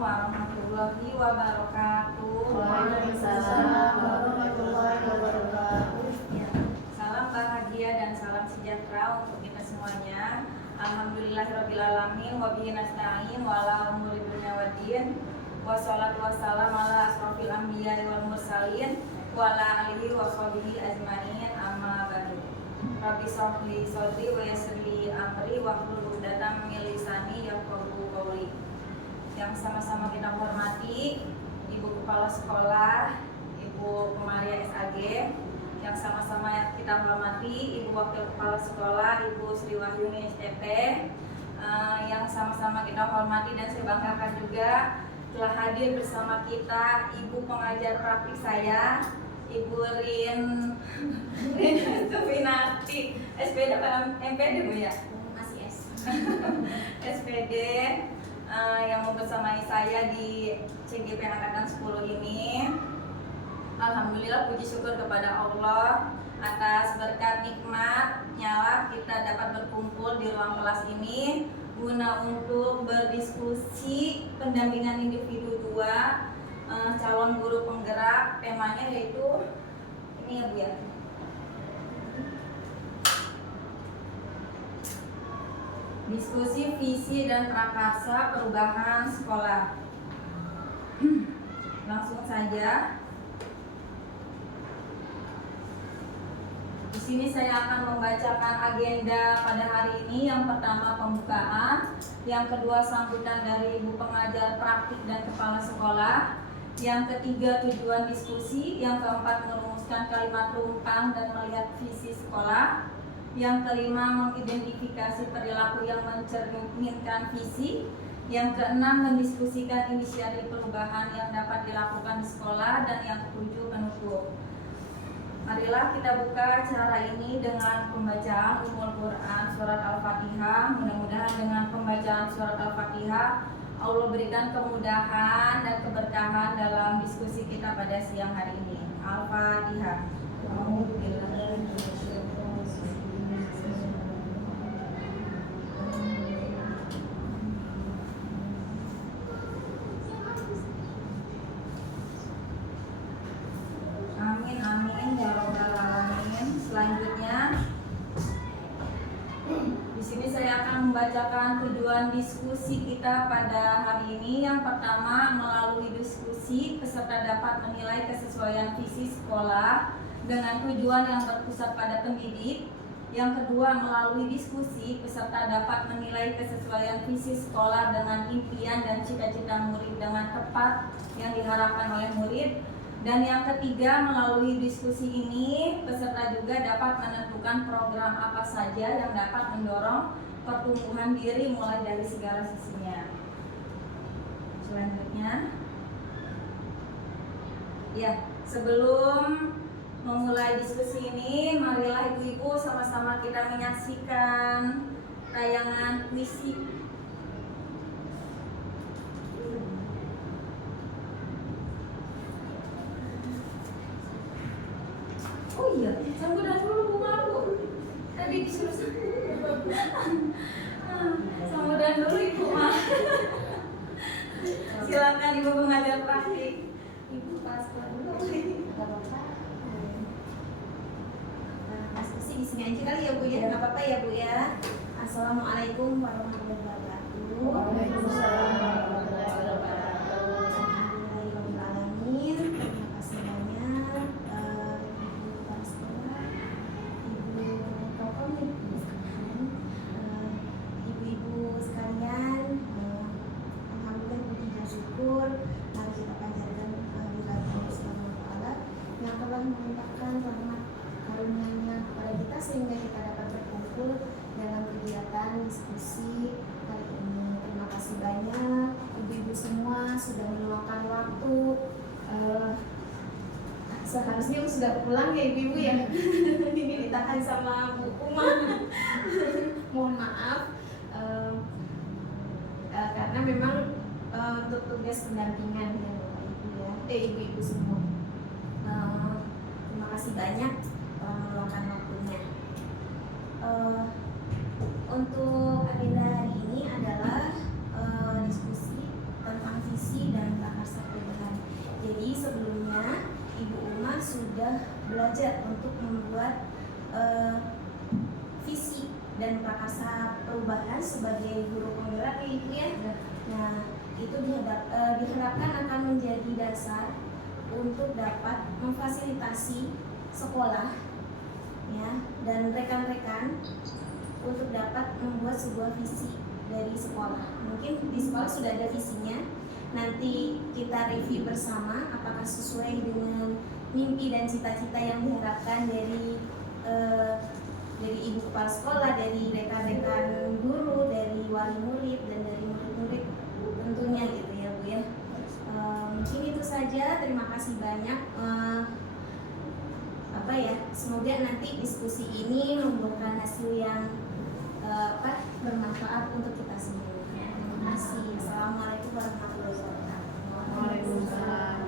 warahmatullahi wabarakatuh. Waalaikumsalam warahmatullahi wabarakatuh. Salam bahagia dan salam sejahtera untuk kita semuanya. Alhamdulillahirrabbilalamin. Wabihi nasta'in wa ala umuri dunya waddin. Wassalatu wassalamu ala asrofil anbiya wal mursalin wa ala alihi wa sahbihi ajma'in, amma ba'du. Rabbi shrahli sadri wa yassirli amri wahlul 'uqdatam min lisani yafqahu qawli. Yang sama-sama kita hormati Ibu Kepala Sekolah, Ibu Komaria SAG. Yang sama-sama kita hormati Ibu Wakil Kepala Sekolah, Ibu Sri Wahyuni STP. Yang sama-sama kita hormati dan saya banggakan juga telah hadir bersama kita Ibu pengajar praktik saya, Ibu Rin Tufinati, SPD apa MPD Bu ya? Masih S. SPD yang membersamai saya di CGP Angkatan 10 ini. Alhamdulillah, puji syukur kepada Allah atas berkat nikmatnya lah kita dapat berkumpul di ruang kelas ini guna untuk berdiskusi pendampingan individu 2 calon guru penggerak. Temanya yaitu ini ya Bu ya, diskusi visi dan prakarsa perubahan sekolah. Langsung saja. Di sini saya akan membacakan agenda pada hari ini. Yang pertama pembukaan, yang kedua sambutan dari Ibu pengajar praktik dan kepala sekolah, yang ketiga tujuan diskusi, yang keempat merumuskan kalimat rumpang dan melihat visi sekolah, yang kelima mengidentifikasi perilaku yang mencerminkan visi, yang keenam mendiskusikan inisiatif perubahan yang dapat dilakukan di sekolah, dan yang ketujuh penutup. Marilah kita buka acara ini dengan pembacaan Ummul Quran Surat Al-Fatihah. Mudah-mudahan dengan pembacaan Surat Al-Fatihah Allah berikan kemudahan dan keberkahan dalam diskusi kita pada siang hari ini. Al-Fatihah. Amin amin ya rabbal alamin. Selanjutnya di sini saya akan membacakan tujuan diskusi kita pada hari ini. Yang pertama, melalui diskusi peserta dapat menilai kesesuaian visi sekolah dengan tujuan yang berpusat pada pendidik. Yang kedua, melalui diskusi peserta dapat menilai kesesuaian visi sekolah dengan impian dan cita-cita murid dengan tepat yang diharapkan oleh murid. Dan yang ketiga, melalui diskusi ini peserta juga dapat menentukan program apa saja yang dapat mendorong pertumbuhan diri mulai dari segala sisinya. Selanjutnya, ya, sebelum memulai diskusi ini, marilah ibu-ibu sama-sama kita menyaksikan tayangan puisi. Oh iya, sambutan dulu Bu Malu. Tadi disuruh sambutan dulu Ibu Ma. Silakan Ibu pengajar praktik. Ibu pas dulu. Diskusi di sini aja kali ya Bu ya, nggak apa-apa ya Bu ya. Assalamualaikum warahmatullahi wabarakatuh. Waalaikumsalam warahmatullahi wabarakatuh. Alhamdulillahirobbilalamin. Terima kasih banyak Ibu Kepala Sekolah, Ibu Tokom, ibu-ibu sekalian. Alhamdulillah puji dan syukur mari kita panjatkan kehadirat Allah Subhanahu wa taala yang telah melimpahkan rahmat karunia-Nya kepada kita sehingga kita dapat berkumpul dalam kegiatan diskusi hari ini. Terima kasih banyak ibu-ibu semua sudah meluangkan waktu. Seharusnya sudah pulang ya ibu-ibu ya. Ini ditahan sama Bu Uma. Mohon maaf karena memang untuk tugas pendampingan ya Bapak Ibu ya, ibu-ibu semua. Terima kasih banyak telah meluangkan waktunya. Untuk agenda hari ini adalah diskusi tentang visi sebagai guru penggerak ya Ibu ya. Nah, itu diharapkan akan menjadi dasar untuk dapat memfasilitasi sekolah ya dan rekan-rekan untuk dapat membuat sebuah visi dari sekolah. Mungkin di sekolah sudah ada visinya, nanti kita review bersama apakah sesuai dengan mimpi dan cita-cita yang diharapkan dari ibu kepala sekolah, dari rekan-rekan guru, dari wali murid dan dari murid-murid tentunya gitu ya Bu ya. Mungkin itu saja. Terima kasih banyak. Semoga nanti diskusi ini membuahkan hasil yang bermanfaat untuk kita semua. Terima kasih. Assalamualaikum warahmatullahi wabarakatuh. Waalaikumsalam.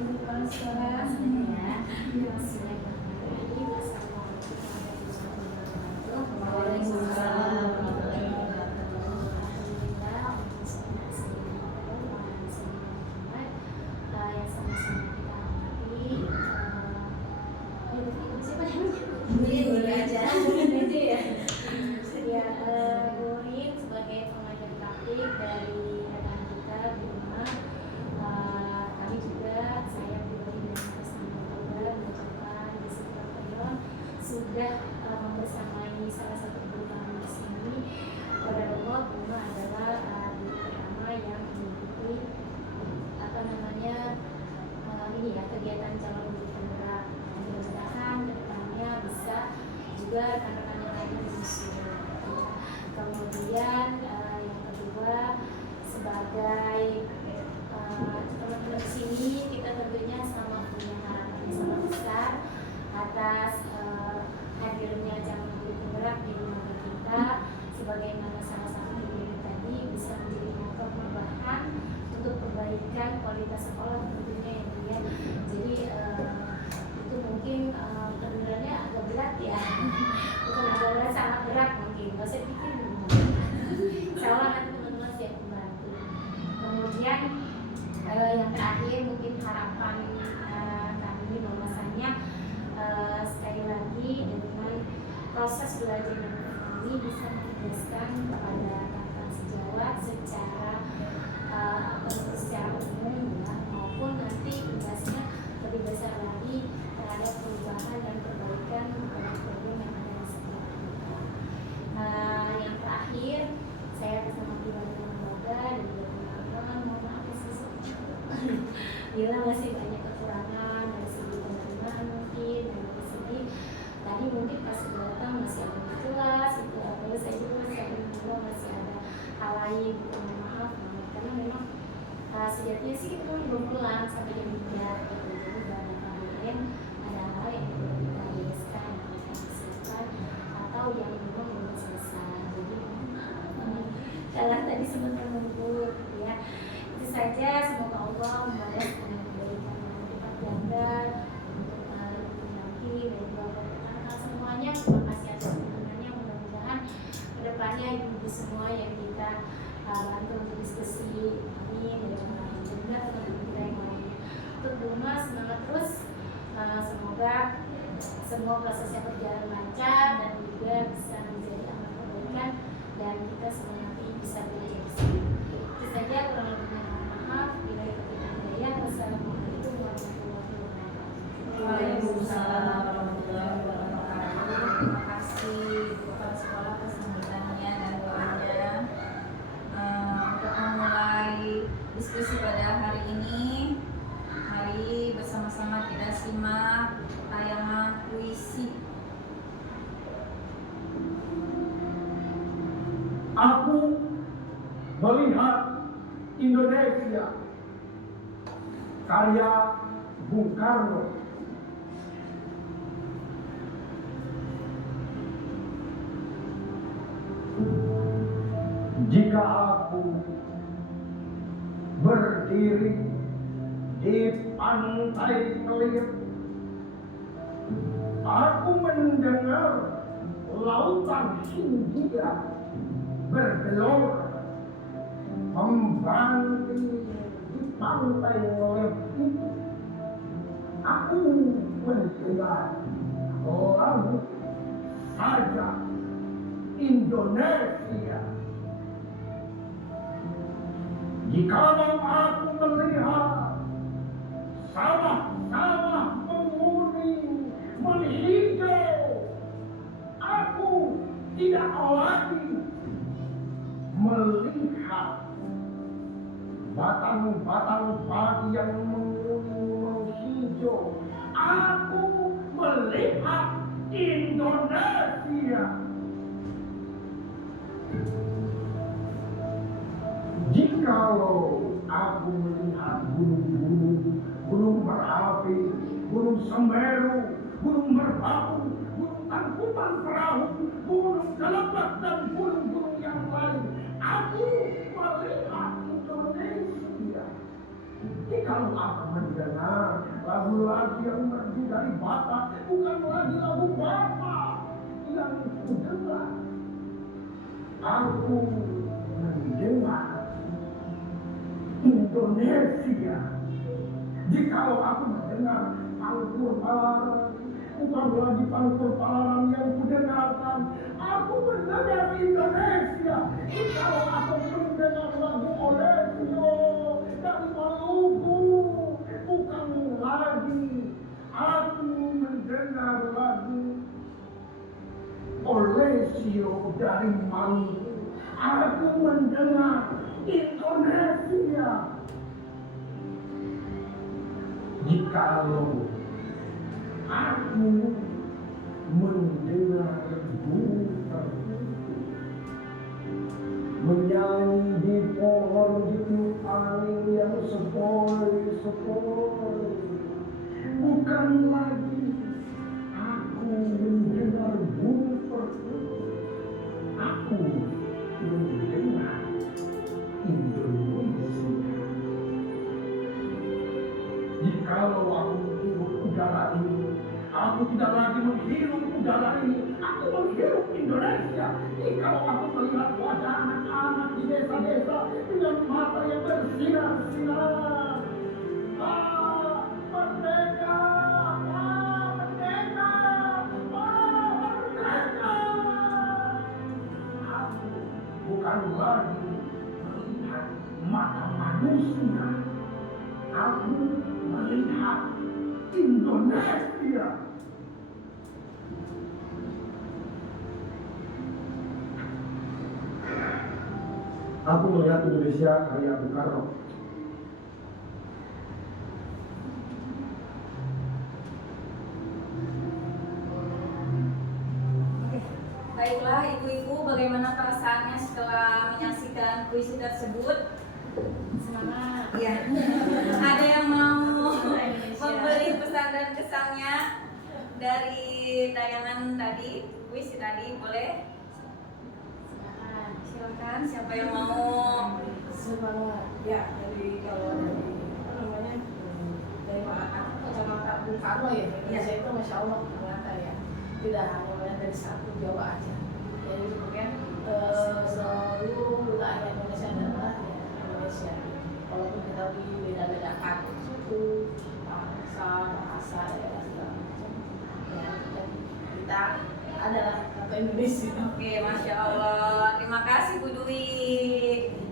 Ibu kepala sekolah Nurin sebagai pengajar praktik dari rekan kita di rumah. Kami juga, saya pribadi dan atas nama keluarga mengucapkan di sekitar Peyon sudah membersamai salah satu guru kami di sini. Pada Allah, Buma adalah guru pertama yang mengikuti kegiatan calon guru penggerak. Mudah-mudahan kedepannya bisa juga rekan-rekan yang lain menyusul. Kemudian yang kedua, sebagai teman-teman di sini, kita tentunya sama punya harapan yang sangat besar atas hadirnya calon guru penggerak di lembaga kita, sebagaimana salah satu dari tadi bisa menjadi motor perubahan untuk perbaikan kualitas sekolah tentunya yang dia. Jadi itu mungkin kedengarannya agak berat ya, bukan agak berat, sangat berat mungkin. Gak usah pikir dulu. Insyaallah nanti teman-teman siap membantu. Kemudian yang terakhir mungkin harapan kami bahwasanya sekali lagi dengan proses belajar dan kami bisa menjelaskan kepada kakak sejawat secara umum ya, maupun nanti tugasnya lebih besar lagi terhadap perubahan dan perbaikan program yang ada di sekolah kita. Yang terakhir, saya bersama pribadi lembaga dan juga teman-teman mohon maaf ya bila masih banyak kekurangan dari segi penerimaan mungkin, dan dari segi tadi mungkin pas datang masih ada yang jelas itu apa saya juga masih ada hal lain, mohon maaf karena memang sejatinya sih kita belum pulang sampai jam 3 gitu. Jadi banyak hal lain, ada hal yang perlu kita bereskan, kita siapkan atau yang memang belum selesai. Jadi kalau tadi sempat menunggu ya, itu saja. Semoga Allah membalas dengan kebaikan yang berlipat ganda untuk nanti dan juga anak-anak semuanya. Terima kasih atas dukungannya. Mudah-mudahan kedepannya ibu semua yang kita bantu untuk diskusi ini dan juga teman-teman kita yang lainnya. Untuk Buma semangat terus. Semoga semua prosesnya berjalan lancar dan juga bisa menjadi amal kebaikan dan kita semua nanti bisa belajar bersama. Itu saja, kurang lebihnya mohon maaf. Bila itu kita hidayah. Wassalamualaikum warahmatullahi wabarakatuh. Waalaikumsalam warahmatullahi wabarakatuh. Terima kasih kepala sekolah atas sambutannya dan doanya. Untuk memulai diskusi pada hari ini, mari bersama-sama kita simak tayangan puisi. Aku melihat Indonesia, karya Bung Karno. Jika aku berdiri di pantai Kelir, aku mendengar lautan Hindia bergelora, membanting di pantai Kelir itu. Aku mendengar lagu saja Indonesia. Jikalau aku melihat sawah-sawah menguning, menghijau, aku tidak lagi melihat batang-batang padi yang menguning, menghijau. Aku melihat Indonesia. Jikalau aku melihat gunung-gunung, gunung berapi, gunung Semeru, gunung Merbabu, gunung Tangkuban Perahu, gunung Kelebak dan gunung-gunung yang lain, aku melihat Indonesia. Jikalau aku mendengar lagu-lagu yang merdu dari Batak, bukan lagi lagu Batak yang kudengar, aku mendengar Indonesia. Jikalau aku mendengar pangkur palaran, bukan lagi pangkur palaran yang kudengarkan, aku mendengar Indonesia. Jikalau aku mendengar lagu Olesio dari Maluku, bukan lagi aku mendengar lagu Olesio dari Maluku, aku mendengar Indonesia. Jikalau aku mendengar burung menyanyi di pohon di tiup angin yang sepoi-sepoi, bukan lagi aku mendengar burung perkutut, aku mendengar Indonesia. Jikalau aku menghirup udara ini, aku tidak lagi menghirup udara ini, aku menghirup Indonesia. Jikalau aku melihat wajah anak-anak di desa-desa dengan mata yang bersinar-sinar, merdeka, merdeka, merdeka. Aku bukan lagi melihat mata manusia, aku melihat Indonesia. Aku melihat Indonesia karya Bung Karno. Baiklah ibu-ibu, bagaimana perasaannya setelah menyaksikan puisi tersebut? Semangat. Iya. Ada yang mau memberi pesan dan kesannya dari tayangan tadi, puisi tadi, boleh? Semangat. Silakan, siapa yang mau? Semangat ya, dari kalau dari apa namanya dari kacamata Bung Karno ya, Indonesia itu masya Allah ternyata ya tidak hanya melihat dari satu Jawa aja, jadi kemudian seluruh wilayah Indonesia adalah ya, Indonesia. Walaupun kita beda-bedakan suku, bangsa, bahasa, daerah segala macam, ya dan kita adalah satu Indonesia. Oke, Masya Allah. Terima kasih Bu Dwi.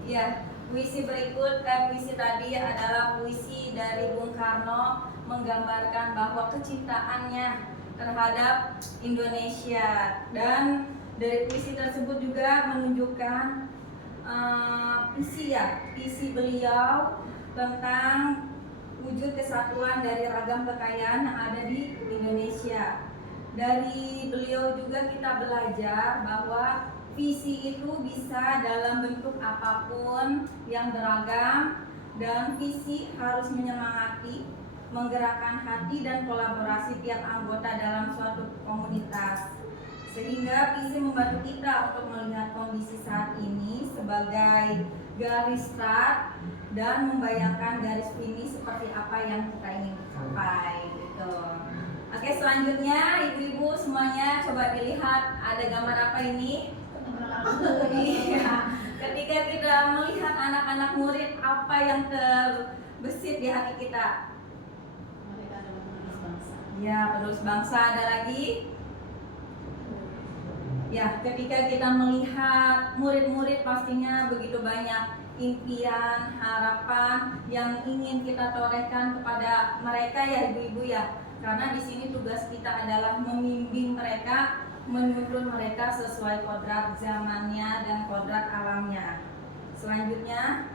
Ya, puisi berikut, puisi tadi adalah puisi dari Bung Karno menggambarkan bahwa kecintaannya terhadap Indonesia, dan dari puisi tersebut juga menunjukkan visi beliau tentang wujud kesatuan dari ragam kekayaan yang ada di Indonesia. Dari beliau juga kita belajar bahwa visi itu bisa dalam bentuk apapun yang beragam, dan visi harus menyemangati, menggerakkan hati dan kolaborasi tiap anggota dalam suatu komunitas, sehingga visi membantu kita untuk melihat kondisi saat ini sebagai garis start dan membayangkan garis finish seperti apa yang kita ingin capai gitu. Oke, selanjutnya ibu-ibu semuanya coba dilihat, ada gambar apa ini? Iya, ketika kita melihat anak-anak murid, apa yang terbesit di hati kita? Mereka adalah penerus bangsa. Ya, penerus bangsa. Ada lagi? Ya, ketika kita melihat murid-murid pastinya begitu banyak impian, harapan yang ingin kita torehkan kepada mereka ya ibu-ibu ya. Karena di sini tugas kita adalah membimbing mereka, menuntun mereka sesuai kodrat zamannya dan kodrat alamnya. Selanjutnya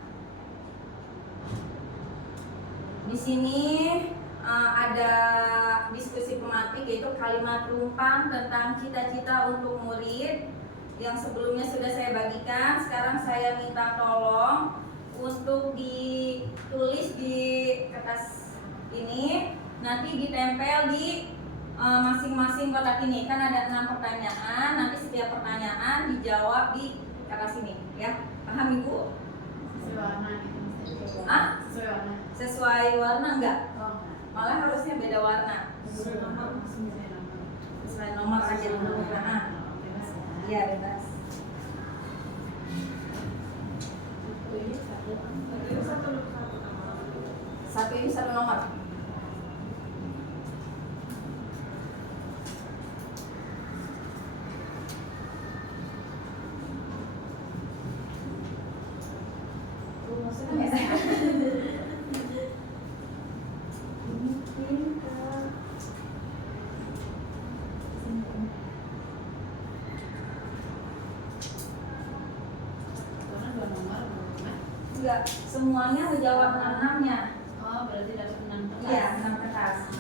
di sini ada diskusi pematik yaitu kalimat rumpang tentang cita-cita untuk murid yang sebelumnya sudah saya bagikan. Sekarang saya minta tolong untuk ditulis di kertas ini, nanti ditempel di masing-masing kotak ini. Kan ada 6 pertanyaan, nanti setiap pertanyaan dijawab di kertas ini ya. Paham Ibu? Sesuai warna gitu. Ah? Sesuai warna. Sesuai warna enggak? Oh, Malah harusnya beda warna. sesuai nomor. Sesuai nomor aja dulu. Nah, iya bebas. Satu ini satu nomor. Enggak, semuanya menjawab 6-6-nya. Oh, berarti dapat 6 kertas. Iya, 6 kertas.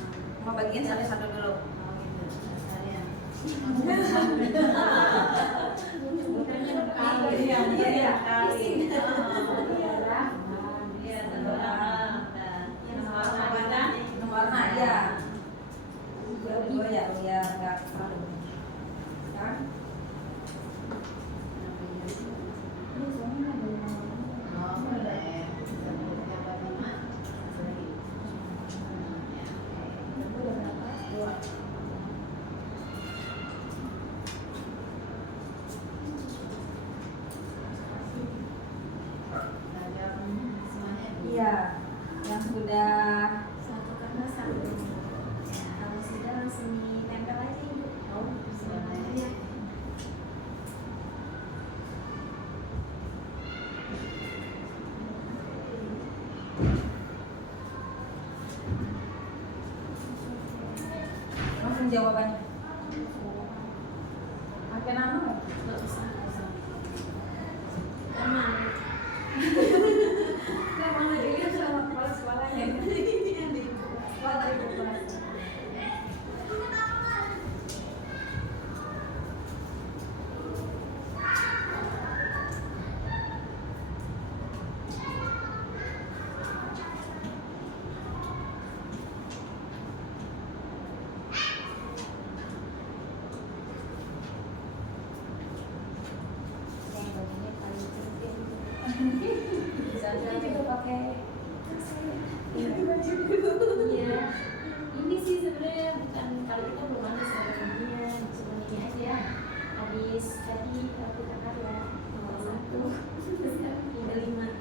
Mau bagian satu-satu dulu. Oh, gitu. Sekalian. Iya, iya. Warna ya. Dua ya, biar enggak terlalu. Kan? Iya, yang sudah Satu kertas satu. Kalau sudah langsung ditempel aja ibu. Oh, sebenarnya. langsung jawabannya. Pakai nama nggak? Nggak usah. Aman. Memang ada yang sama kepala sekolahnya. Sekolah dari kepala. Yang bagiannya paling penting. Bisa juga pakai Iya. Ini sih sebenarnya bukan kalau kita belum ada sebenarnya, cuma ini aja. Habis tadi aku kakak ya nomor 1 terus sekarang udah 5.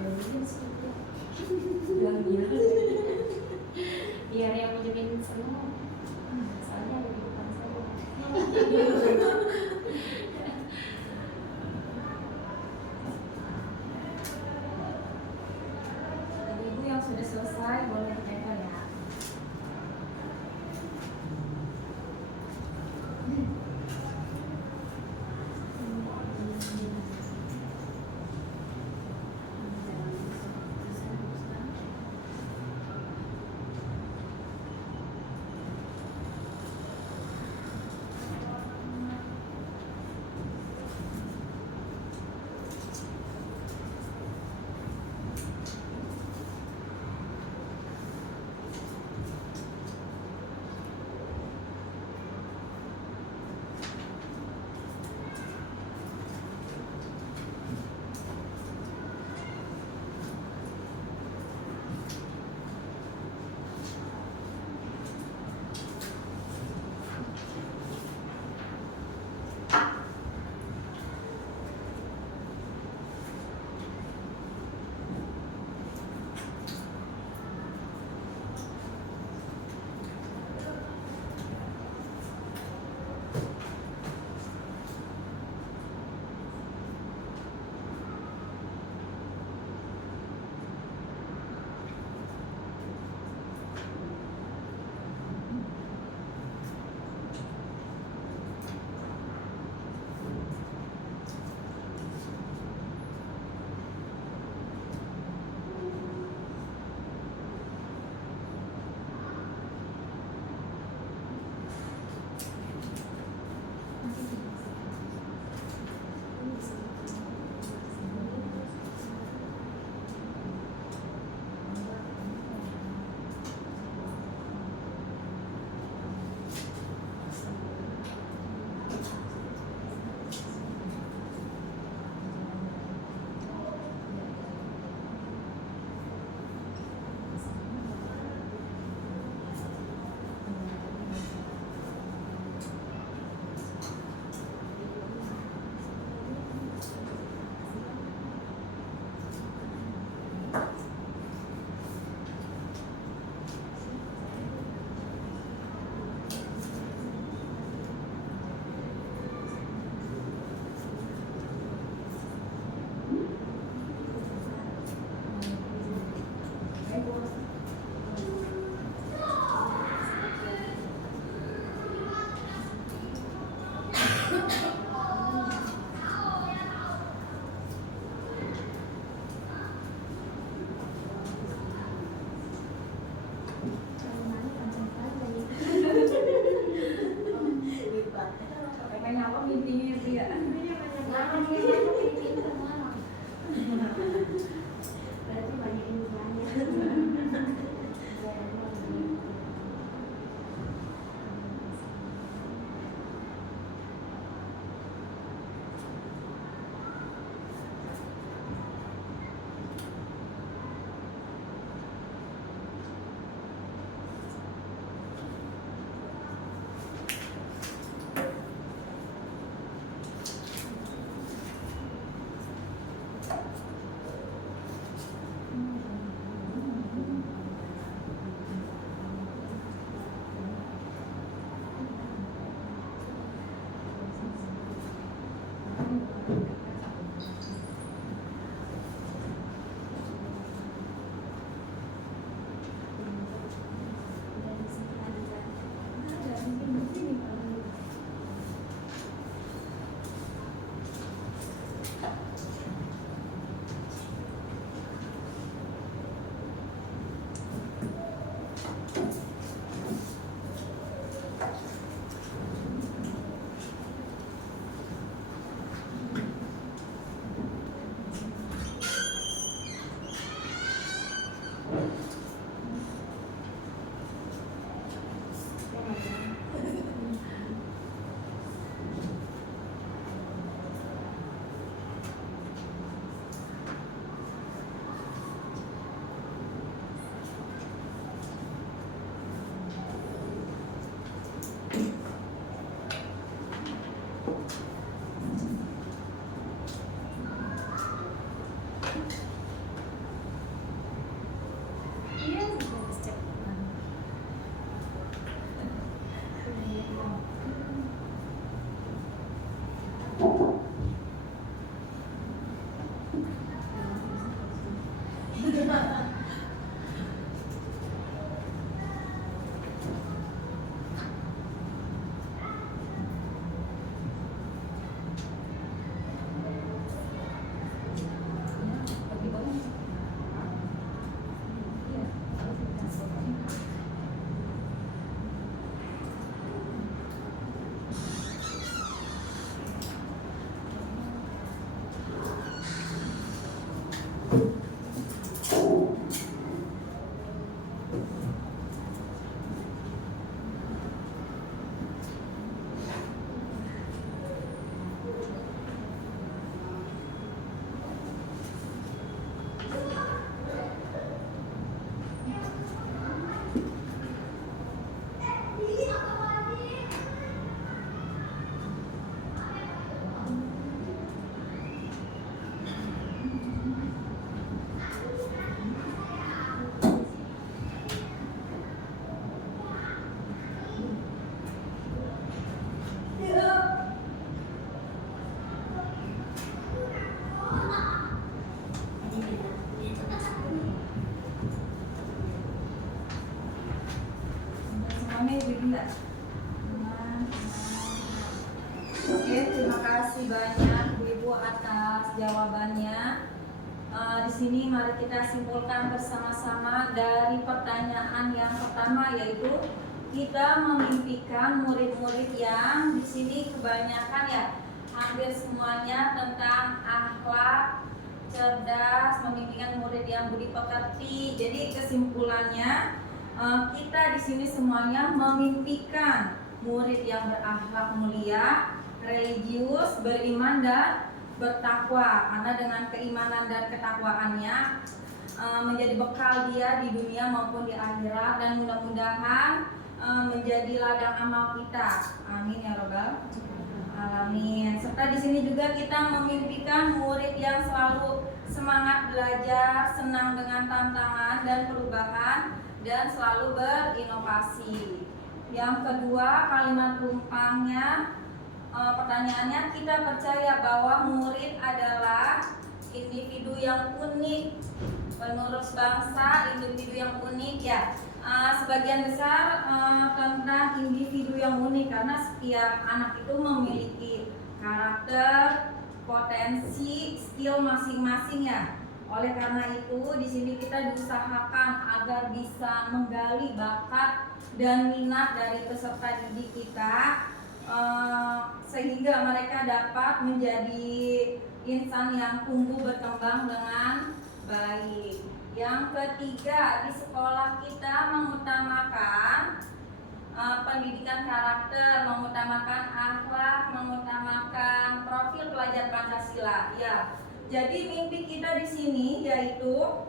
Jadi Bagian seperti biar yang menjamin senang. Soalnya ada di depan saya. ibu yang sudah selesai boleh ditempel ya. Semuanya ibu enggak? Oke, terima kasih banyak Ibu atas jawabannya. Di sini mari kita simpulkan bersama-sama dari pertanyaan yang pertama, yaitu kita memimpikan murid-murid yang di sini kebanyakan ya hampir semuanya tentang akhlak, cerdas, memimpikan murid yang budi pekerti. Jadi kesimpulannya kita di sini semuanya memimpikan murid yang berakhlak mulia, religius, beriman dan bertakwa, karena dengan keimanan dan ketakwaannya menjadi bekal dia di dunia maupun di akhirat, dan mudah-mudahan menjadi ladang amal kita. Amin ya robbal alamin. Serta di sini juga kita memimpikan murid yang selalu semangat belajar, senang dengan tantangan dan perubahan, dan selalu berinovasi. Yang kedua, kalimat tumpangnya, pertanyaannya, kita percaya bahwa murid adalah individu yang unik, penerus bangsa, individu yang unik ya. Sebagian besar tentang individu yang unik, karena setiap anak itu memiliki karakter, potensi, skill masing-masing ya. Oleh karena itu di sini kita diusahakan agar bisa menggali bakat dan minat dari peserta didik kita, sehingga mereka dapat menjadi insan yang tumbuh berkembang dengan baik. Yang ketiga, di sekolah kita mengutamakan pendidikan karakter, mengutamakan akhlak, mengutamakan profil pelajar Pancasila. Ya, jadi mimpi kita di sini yaitu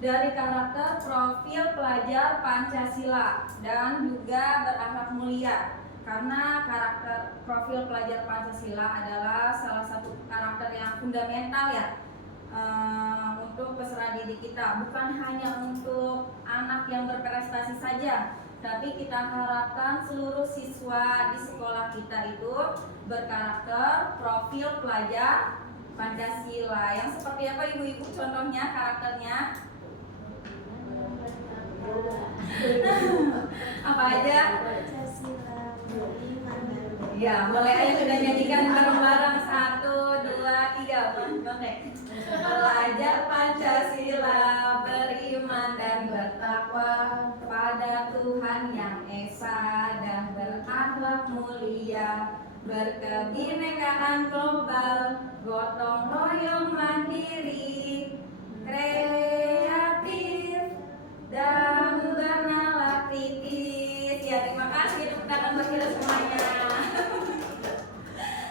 dari karakter profil pelajar Pancasila dan juga berakhlak mulia, karena karakter profil pelajar Pancasila adalah salah satu karakter yang fundamental ya untuk peserta didik kita, bukan hanya untuk anak yang berprestasi saja, tapi kita harapkan seluruh siswa di sekolah kita itu berkarakter profil pelajar Pancasila. Yang seperti apa ibu-ibu contohnya karakternya? Apa aja? Pancasila, beriman dan bertakwa. Ya, mulai aja kita nyanyikan bareng-bareng. 1, 2, 3. Belajar Pancasila, beriman dan bertakwa pada Tuhan yang esa dan berakhlak mulia, berkebinekaan global, gotong royong mandiri, kreatif dan bernalar kritis. Ya, terima kasih tepuk tangan buat kita semuanya.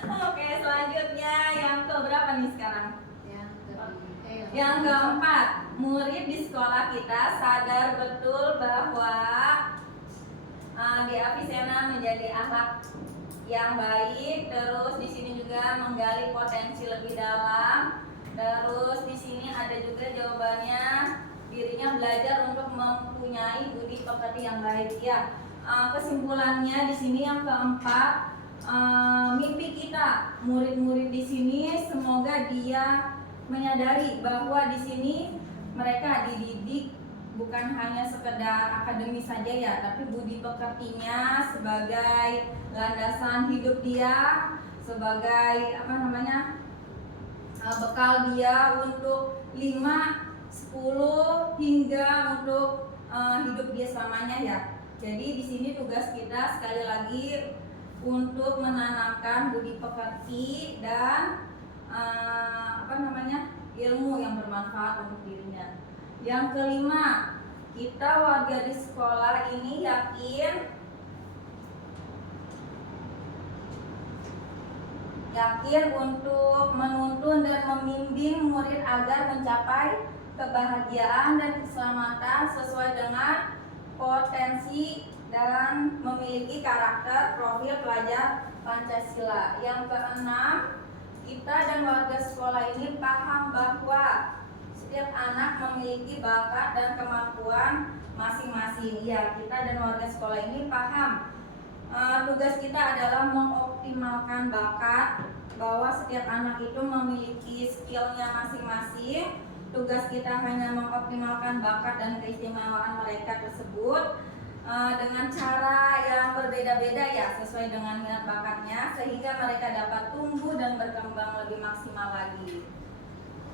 Oke, selanjutnya yang keberapa nih sekarang? Yang keempat, murid di sekolah kita sadar betul bahwa di Avicenna menjadi akhlak yang baik. Terus di sini juga menggali potensi lebih dalam. Terus di sini ada juga jawabannya, dirinya belajar untuk mempunyai budi pekerti yang baik ya. Kesimpulannya di sini yang keempat, mimpi kita murid-murid di sini semoga dia menyadari bahwa di sini mereka dididik bukan hanya sekedar akademis saja ya, tapi budi pekertinya sebagai landasan hidup dia, sebagai bekal dia untuk 5, 10 hingga untuk hidup dia selamanya ya. Jadi di sini tugas kita sekali lagi untuk menanamkan budi pekerti dan ilmu yang bermanfaat untuk dirinya. Yang kelima, kita warga di sekolah ini yakin untuk menuntun dan membimbing murid agar mencapai kebahagiaan dan keselamatan sesuai dengan potensi dan memiliki karakter profil pelajar Pancasila. Yang keenam, kita dan warga sekolah ini paham bahwa setiap anak memiliki bakat dan kemampuan masing-masing. Ya, kita dan warga sekolah ini paham tugas kita adalah mengoptimalkan bakat, bahwa setiap anak itu memiliki skillnya masing-masing. Tugas kita hanya mengoptimalkan bakat dan keistimewaan mereka tersebut dengan cara yang berbeda-beda ya, sesuai dengan minat bakatnya, sehingga mereka dapat tumbuh dan berkembang lebih maksimal lagi.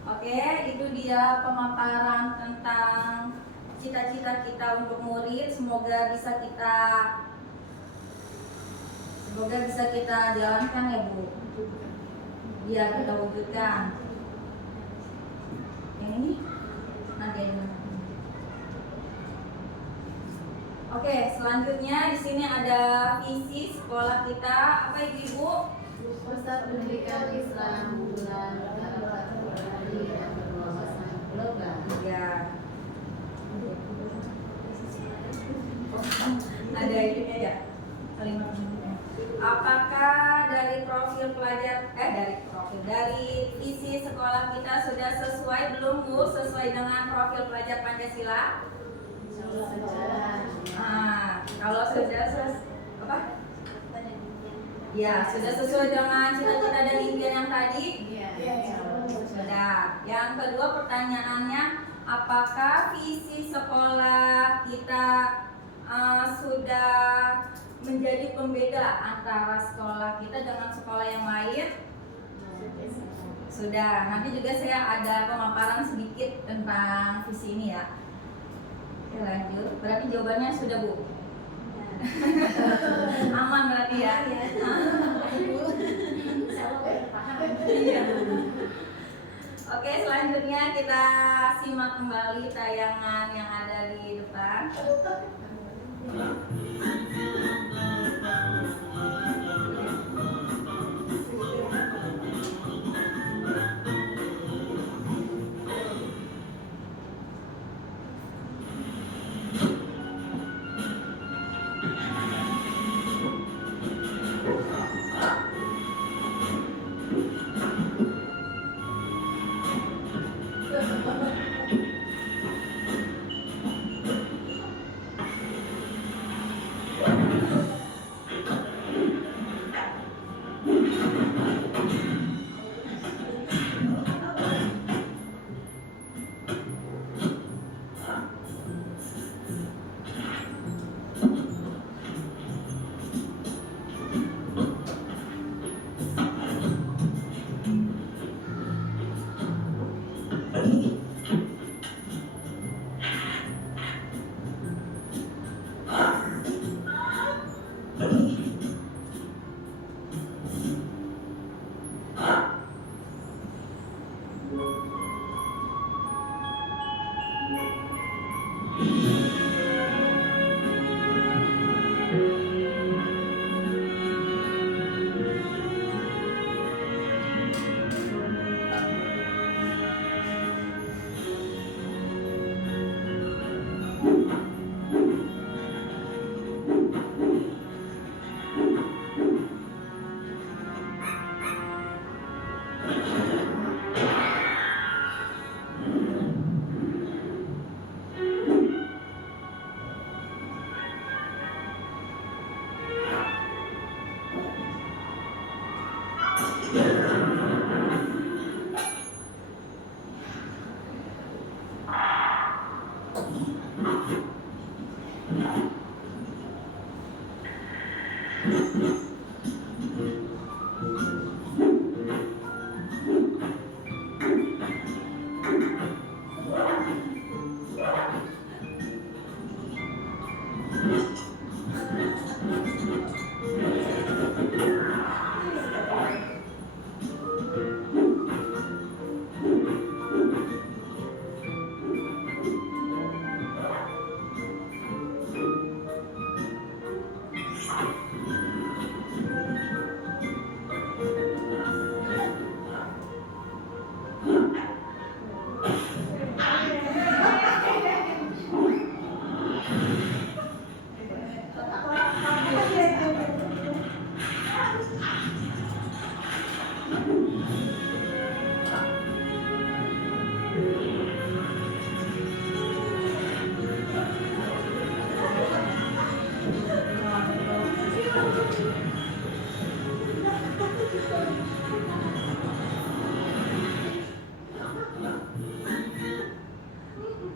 Oke, itu dia pemaparan tentang cita-cita kita untuk murid. Semoga bisa kita jalankan ya Bu. Biar kita wujudkan. Yang ini nanti ini. Oke, selanjutnya di sini ada visi sekolah kita. Apa itu Ibu? Pusat Pendidikan Islam Bulan yang berwawasan global. Ya. Ada itunya ya. Kalimat ini. Apakah dari visi sekolah kita sudah sesuai belum Bu? Sesuai dengan profil pelajar Pancasila? Kalau sudah sudah sesuai dengan cita-cita dan impian yang tadi? Sudah. Yang kedua pertanyaannya, apakah visi sekolah kita sudah menjadi pembeda antara sekolah kita dengan sekolah yang lain? Sudah. Nanti juga saya ada pemaparan sedikit tentang visi ini ya. Oke, lanjut. Berarti jawabannya sudah Bu? Aman berarti ya? Iya. Oke, selanjutnya kita simak kembali tayangan yang ada di depan.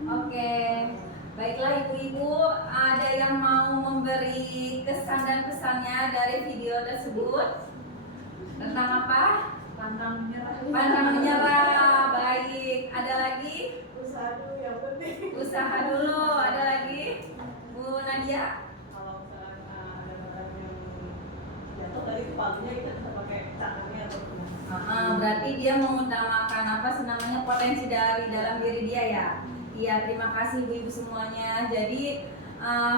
Oke, baiklah ibu-ibu, ada yang mau memberi kesan dan pesannya dari video tersebut? Tentang apa? Pantang menyerah. Pantang menyerah. Baik, ada lagi? Usaha dulu yang penting. Usaha dulu, ada lagi? Bu Nadia? Kalau misalkan ada barang yang jatuh tadi kepalanya kita bisa pakai cangkangnya atau gimana? Berarti dia mengutamakan apa sih namanya potensi dari dalam diri dia ya. Iya, terima kasih ibu-ibu semuanya. Jadi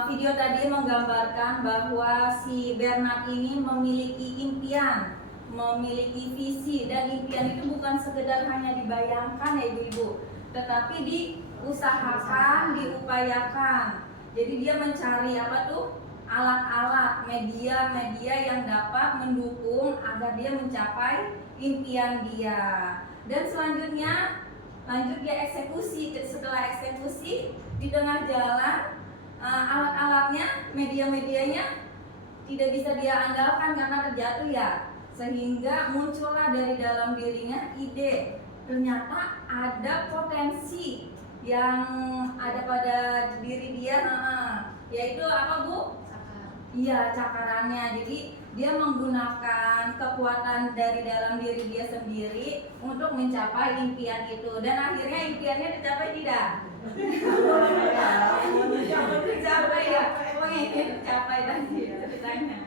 video tadi menggambarkan bahwa si Bernard ini memiliki impian, memiliki visi, dan impian itu bukan sekedar hanya dibayangkan ya ibu-ibu, tetapi diusahakan, diupayakan. Jadi dia mencari apa tuh? Alat-alat, media-media yang dapat mendukung agar dia mencapai impian dia. Dan selanjutnya lanjut dia eksekusi. Setelah eksekusi di tengah jalan, alat-alatnya, media-medianya tidak bisa dia andalkan karena terjatuh ya, sehingga muncullah dari dalam dirinya ide, ternyata ada potensi yang ada pada diri dia, yaitu apa Bu? Iya, cakarannya. Jadi dia menggunakan kekuatan dari dalam diri dia sendiri untuk mencapai impian itu, dan akhirnya impiannya dicapai tidak? Dicapai ya, ini dicapai tadi ceritanya.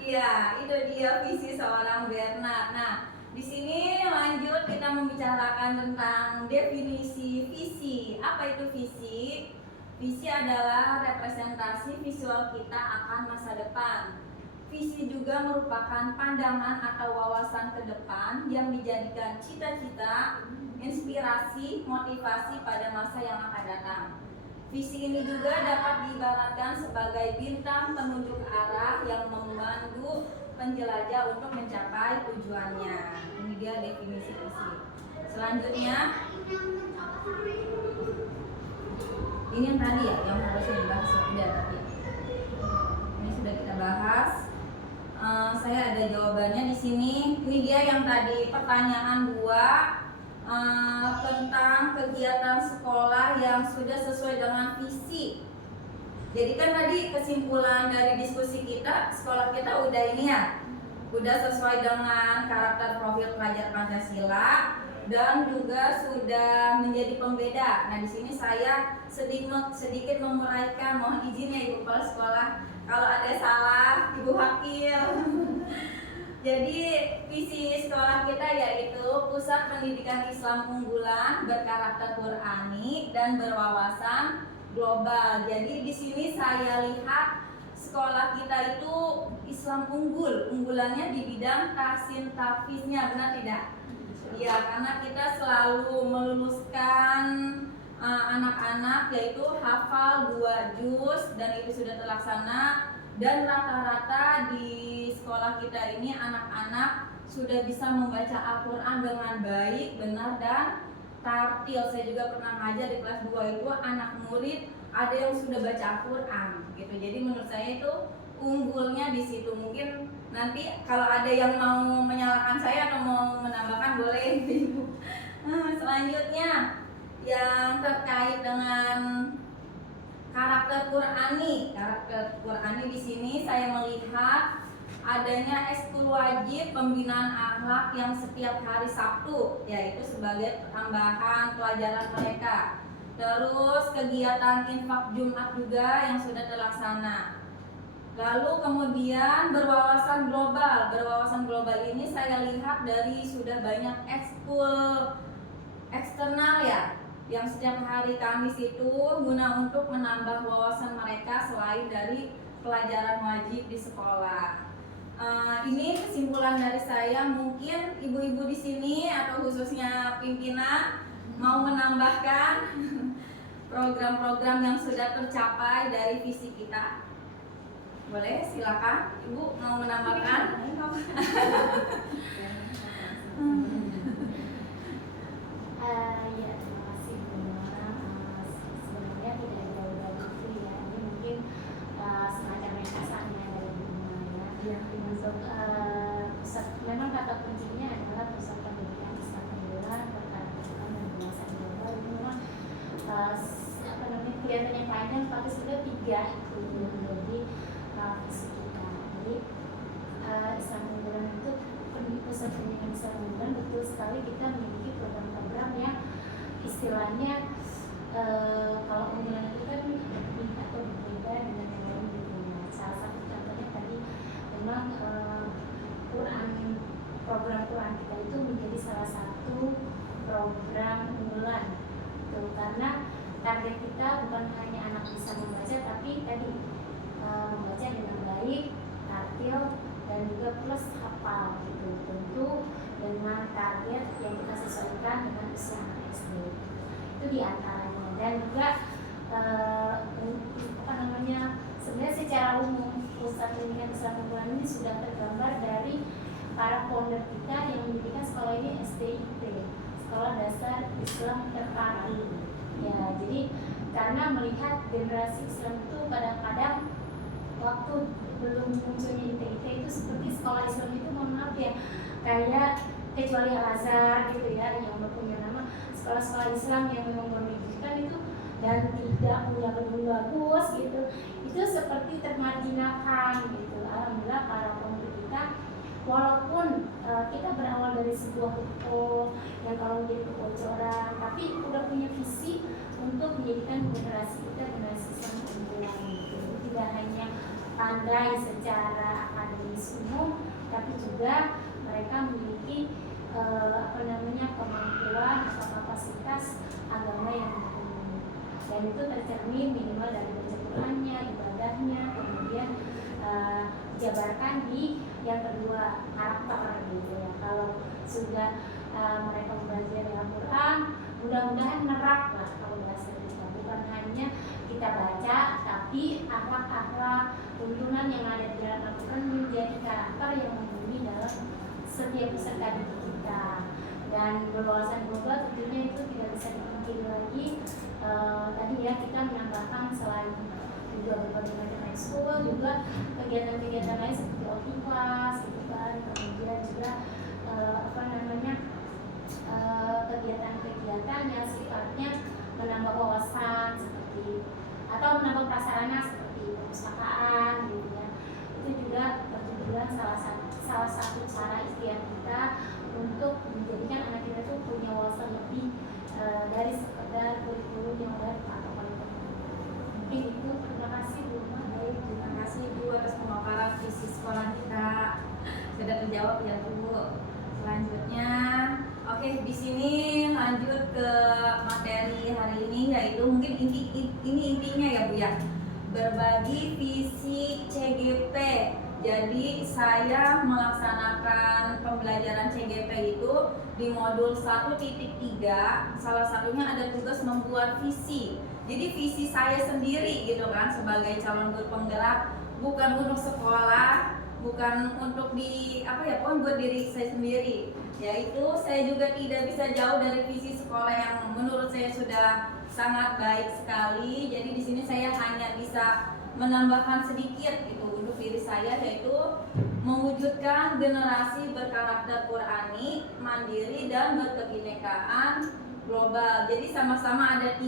Iya, itu dia visi seorang Bernard. Nah, di sini lanjut kita membicarakan tentang definisi visi. Apa itu visi? Visi adalah representasi visual kita akan masa depan. Visi juga merupakan pandangan atau wawasan ke depan yang dijadikan cita-cita, inspirasi, motivasi pada masa yang akan datang. Visi ini juga dapat diibaratkan sebagai bintang penunjuk arah yang membantu penjelajah untuk mencapai tujuannya. Ini dia definisi visi. Selanjutnya, ini yang tadi ya, yang harusnya dibahas sudah tadi. Ini sudah kita bahas. Saya ada jawabannya di sini. Ini dia yang tadi pertanyaan 2 tentang kegiatan sekolah yang sudah sesuai dengan visi. Jadi kan tadi kesimpulan dari diskusi kita, sekolah kita udah ini ya, udah sesuai dengan karakter profil pelajar Pancasila dan juga sudah menjadi pembeda. Nah, di sini saya sedikit menguraikan, mohon izin ya Ibu Kepala Sekolah kalau ada salah, Ibu Wakil. Jadi visi sekolah kita yaitu Pusat Pendidikan Islam Unggulan berkarakter Qurani dan berwawasan global. Jadi di sini saya lihat sekolah kita itu Islam unggul, unggulannya di bidang tahsin tahfiznya, benar tidak? Ya, karena kita selalu meluluskan anak-anak yaitu hafal 2 juz dan itu sudah terlaksana, dan rata-rata di sekolah kita ini anak-anak sudah bisa membaca Al-Quran dengan baik, benar, dan tartil. Saya juga pernah ngajar di kelas 2 itu anak murid ada yang sudah baca Al-Quran gitu. Jadi menurut saya itu unggulnya di situ. Mungkin nanti kalau ada yang mau menyalahkan saya atau mau menambahkan boleh. Selanjutnya yang terkait dengan karakter Qurani. Karakter Qurani di sini saya melihat adanya ekskul wajib pembinaan akhlak yang setiap hari Sabtu, yaitu sebagai tambahan pelajaran mereka. Terus kegiatan infak Jumat juga yang sudah terlaksana. Lalu kemudian berwawasan global. Berwawasan global ini saya lihat dari sudah banyak ekskul eksternal ya, yang setiap hari Kamis itu guna untuk menambah wawasan mereka selain dari pelajaran wajib di sekolah. Ini kesimpulan dari saya. Mungkin ibu-ibu di sini atau khususnya pimpinan mau menambahkan program-program yang sudah tercapai dari visi kita. Boleh, silakan Ibu mau menambahkan. Ya, terima kasih Bu Nora. Sebenarnya tidak jauh dari itu ya. Ini mungkin semacam ringkasannya dari Bu Nora ya. Untuk pusat, memang kata kuncinya adalah pusat pendidikan Islam unggulan berkelanjutan dan penguasaan global. Ini memang kegiatan yang panjang, tapi sudah 3 itu menjadi visi kita. Jadi Islam unggulan itu pusat pendidikan Islam unggulan, betul sekali kita memiliki program-program yang istilahnya kalau unggulan itu kan lebih atau berbeda dengan yang lain gitu ya. Salah satu contohnya tadi memang program Quran kita itu menjadi salah satu program unggulan tuh, karena target kita bukan hanya anak bisa membaca, tapi tadi membaca dengan baik, tartil, dan juga plus hafal gitu. Tentu dengan target yang kita sesuaikan dengan usia anak SD. Itu diantaranya. Dan juga sebenarnya secara umum pusat pendidikan Islam unggulan ini sudah tergambar dari para founder kita yang mendirikan sekolah ini, SDIT, Sekolah Dasar Islam Terpadu. Ya, jadi karena melihat generasi Islam itu kadang-kadang waktu belum munculnya ITT itu seperti sekolah Islam itu, mohon maaf ya, kayak kecuali Al-Azhar gitu ya, yang punya nama sekolah-sekolah Islam yang memang berpendidikan itu dan tidak punya gedung bagus gitu, itu seperti termarginalkan gitu. Alhamdulillah para founder kita, walaupun kita berawal dari sebuah toko yang kalau menjadi kebocoran, tapi udah punya visi untuk menjadikan generasi kita generasi Islam unggulan gitu. Tidak hanya pandai secara akademis umum, tapi juga mereka memiliki kemampuan atau kapasitas agama yang mumpuni, dan itu tercermin minimal dari baca Qurannya, ibadahnya, kemudian jabarkan di yang kedua karakter gitu ya. Kalau sudah mereka belajar Al-Quran, mudah-mudahan merak lah kalau bahasa kita, bukan hanya kita baca, tapi akhlak-akhlak tuntunan yang ada di dalam Al-Quran menjadi karakter yang mumpuni dalam setiap peserta didik kita. Dan berwawasan global tentunya itu tidak bisa dipungkiri lagi. Tadi ya kita menambahkan selain juga berbagai macam ekskul, juga kegiatan-kegiatan lain seperti OT class gitu kan, kemudian juga kegiatan-kegiatan yang sifatnya menambah wawasan seperti atau menambah prasarana seperti perpustakaan gitu ya. Itu juga bertujuan salah satu cara ikhtiar kita untuk menjadikan anak kita tuh punya wawasan lebih dari sekedar kurikulum yang udah dipatokan. Mungkin itu. Terima kasih Bu. Baik, terima kasih Bu atas pemaparan visi sekolah kita. Sudah terjawab ya Bu. Selanjutnya, oke, di sini lanjut ke materi hari ini, yaitu mungkin ini intinya ya Bu ya. Berbagi visi CGP. Jadi saya melaksanakan pembelajaran CGP itu di modul 1.3. Salah satunya ada tugas membuat visi. Jadi visi saya sendiri gitu kan sebagai calon guru penggerak, bukan untuk sekolah, bukan untuk buat diri saya sendiri. Yaitu saya juga tidak bisa jauh dari visi sekolah yang menurut saya sudah sangat baik sekali. Jadi di sini saya hanya bisa menambahkan sedikit gitu untuk diri saya, yaitu mewujudkan generasi berkarakter Qurani, mandiri dan berkebinekaan global. Jadi sama-sama ada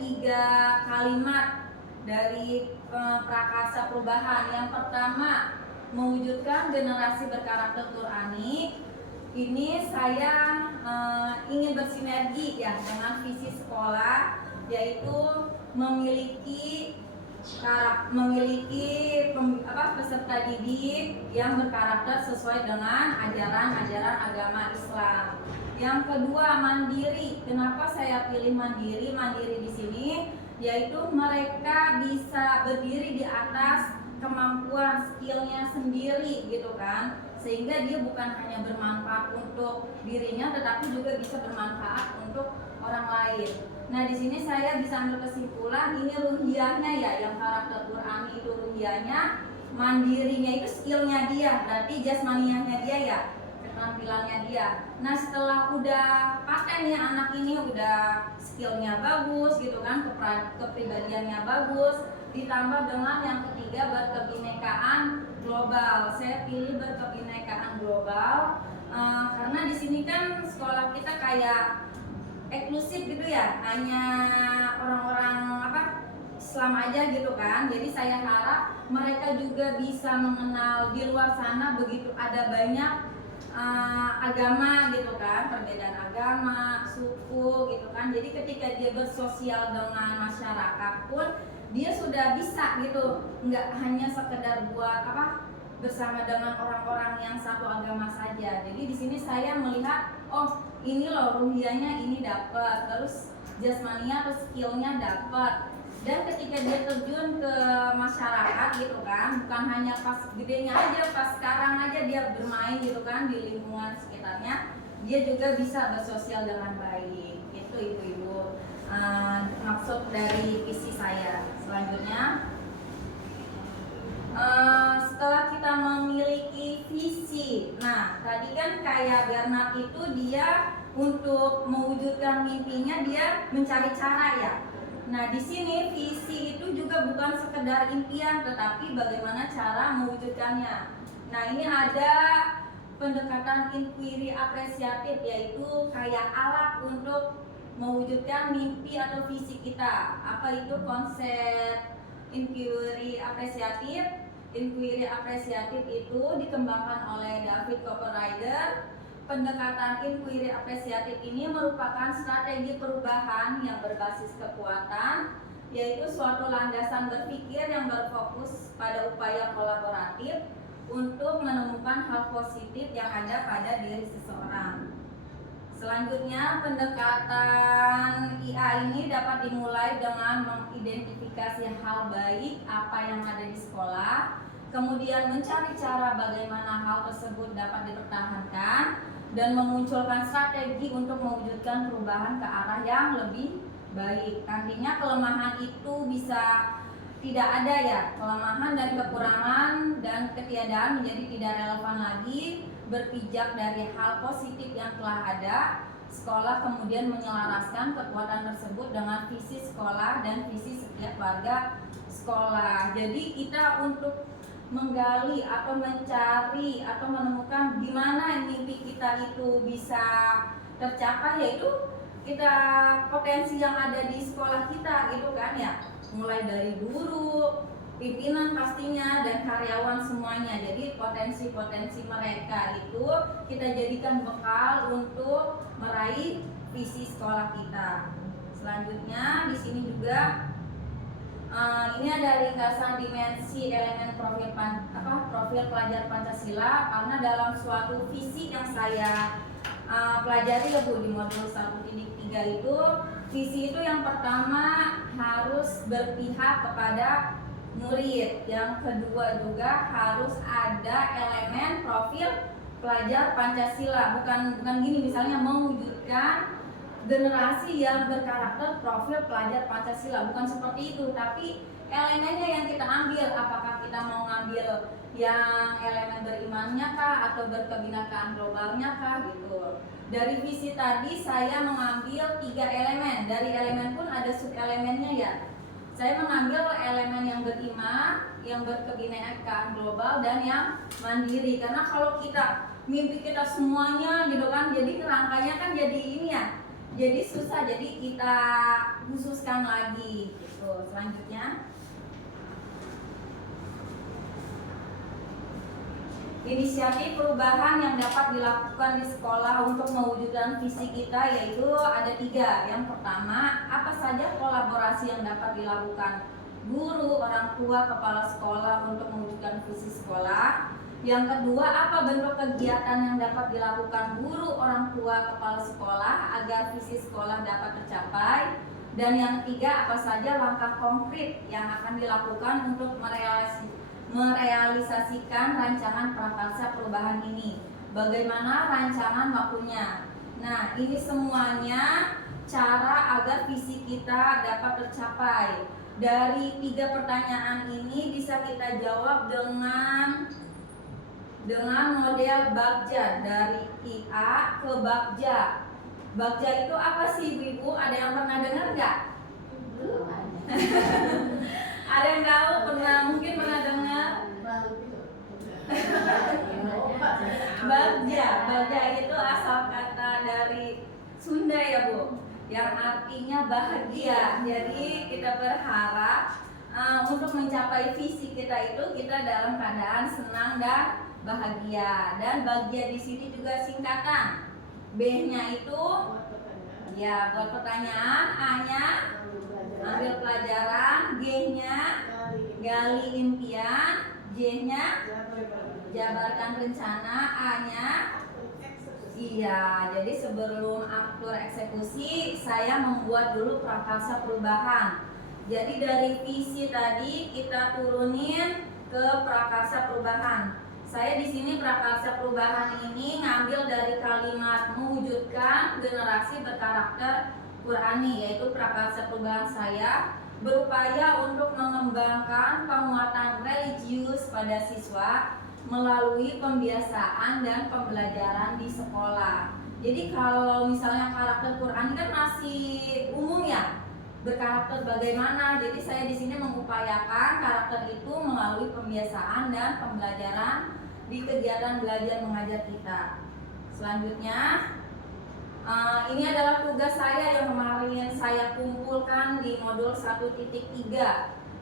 tiga kalimat dari prakarsa perubahan. Yang pertama, mewujudkan generasi berkarakter Qur'ani. Ini saya ingin bersinergi ya dengan visi sekolah, yaitu memiliki peserta didik yang berkarakter sesuai dengan ajaran-ajaran agama Islam. Yang kedua, mandiri. Kenapa saya pilih mandiri? Mandiri di sini yaitu mereka bisa berdiri di atas kemampuan skillnya sendiri gitu kan, sehingga dia bukan hanya bermanfaat untuk dirinya tetapi juga bisa bermanfaat untuk orang lain. Nah, di sini saya bisa ambil kesimpulan ini ruhiyahnya ya, yang karakter Qur'ani itu ruhiyahnya, mandirinya itu skillnya dia, berarti jasmaniahnya dia ya, keterampilannya dia. Nah, setelah udah paten ya anak ini, udah skillnya bagus gitu kan, kepribadiannya bagus, ditambah dengan yang ketiga berkebinekaan global. Saya pilih berkebinekaan global karena di sini kan sekolah kita kayak eksklusif gitu ya, hanya orang-orang Islam aja gitu kan. Jadi saya harap mereka juga bisa mengenal di luar sana begitu ada banyak agama gitu kan, perbedaan agama, suku gitu kan. Jadi ketika dia bersosial dengan masyarakat pun dia sudah bisa gitu, nggak hanya sekedar buat bersama dengan orang-orang yang satu agama saja. Jadi di sini saya melihat, oh ini loh ruhiyahnya ini dapat, terus jasmania atau skillnya dapat. Dan ketika dia terjun ke masyarakat gitu kan, bukan hanya pas gedenya aja, pas sekarang aja dia bermain gitu kan di lingkungan sekitarnya, dia juga bisa bersosial dengan baik. Itu ibu-ibu maksud dari visi saya. Selanjutnya, setelah kita memiliki visi, nah tadi kan kayak Bernard itu dia untuk mewujudkan mimpinya dia mencari cara ya. Nah di sini visi itu juga bukan sekedar impian, tetapi bagaimana cara mewujudkannya. Nah ini ada pendekatan inquiry apresiatif, yaitu kayak alat untuk mewujudkan mimpi atau visi kita. Apa itu konsep inquiry apresiatif? Inquiry apresiatif itu dikembangkan oleh David Copperrider. Pendekatan inquiry apresiatif ini merupakan strategi perubahan yang berbasis kekuatan, yaitu suatu landasan berpikir yang berfokus pada upaya kolaboratif untuk menemukan hal positif yang ada pada diri seseorang. Selanjutnya, pendekatan IA ini dapat dimulai dengan mengidentifikasi hal baik apa yang ada di sekolah, kemudian mencari cara bagaimana hal tersebut dapat dipertahankan, dan memunculkan strategi untuk mewujudkan perubahan ke arah yang lebih baik. Artinya kelemahan itu bisa tidak ada ya, kelemahan dan kekurangan dan ketiadaan menjadi tidak relevan lagi, berpijak dari hal positif yang telah ada. Sekolah kemudian menyelaraskan kekuatan tersebut dengan visi sekolah dan visi setiap warga sekolah. Jadi kita untuk menggali atau mencari atau menemukan di mana mimpi kita itu bisa tercapai, yaitu kita potensi yang ada di sekolah kita gitu kan ya, mulai dari guru, pimpinan pastinya, dan karyawan semuanya. Jadi potensi-potensi mereka itu kita jadikan bekal untuk meraih visi sekolah kita. Selanjutnya di sini juga ini ada ringkasan dimensi elemen profil pelajar Pancasila, karena dalam suatu visi yang saya pelajari ya Bu di modul 1.3 itu, visi itu yang pertama harus berpihak kepada murid, yang kedua juga harus ada elemen profil pelajar Pancasila, bukan gini misalnya mewujudkan generasi yang berkarakter profil pelajar Pancasila, bukan seperti itu, tapi elemennya yang kita ambil, apakah kita mau ngambil yang elemen berimannya kah atau berkebinekaan globalnya kah gitu. Dari visi tadi saya mengambil 3 elemen, dari elemen pun ada sub elemennya ya. Saya mengambil elemen yang beriman, yang berkebinekaan global, dan yang mandiri. Karena kalau kita mimpi kita semuanya gitu kan, jadi kerangkanya kan jadi ini ya, jadi susah. Jadi kita khususkan lagi gitu. Selanjutnya Inisiatif perubahan yang dapat dilakukan di sekolah untuk mewujudkan visi kita yaitu ada 3. Yang pertama, apa saja kolaborasi yang dapat dilakukan guru, orang tua, kepala sekolah untuk mewujudkan visi sekolah. Yang kedua, apa bentuk kegiatan yang dapat dilakukan guru, orang tua, kepala sekolah agar visi sekolah dapat tercapai. Dan yang ketiga, apa saja langkah konkret yang akan dilakukan untuk merealisasikan rancangan prakarsa perubahan ini. Bagaimana rancangan waktunya? Nah, ini semuanya cara agar visi kita dapat tercapai. Dari 3 pertanyaan ini bisa kita jawab dengan model Bagja, dari IA ke Bagja. Bagja itu apa sih Ibu? Ada yang pernah dengar nggak? Belum ada. Ada yang tahu? Mungkin pernah dengar? Bagja itu asal kata dari Sunda ya Bu, yang artinya bahagia. Jadi kita berharap untuk mencapai visi kita itu kita dalam keadaan senang dan bahagia. Dan bahagia di sini juga singkatan. B-nya itu ya buat pertanyaan, A-nya ambil pelajaran, G-nya gali impian, J-nya jabarkan rencana, A-nya iya. Jadi sebelum atur eksekusi saya membuat dulu prakarsa perubahan. Jadi dari visi tadi kita turunin ke prakarsa perubahan. Saya di sini prakarsa perubahan ini ngambil dari kalimat mewujudkan generasi berkarakter Qurani, yaitu prakarsa perubahan saya berupaya untuk mengembangkan penguatan religius pada siswa melalui pembiasaan dan pembelajaran di sekolah. Jadi kalau misalnya karakter Qurani kan masih umum ya, berkarakter bagaimana. Jadi saya di sini mengupayakan karakter itu melalui pembiasaan dan pembelajaran di kegiatan belajar mengajar kita. Selanjutnya, ini adalah tugas saya yang kemarin saya kumpulkan di modul 1.3,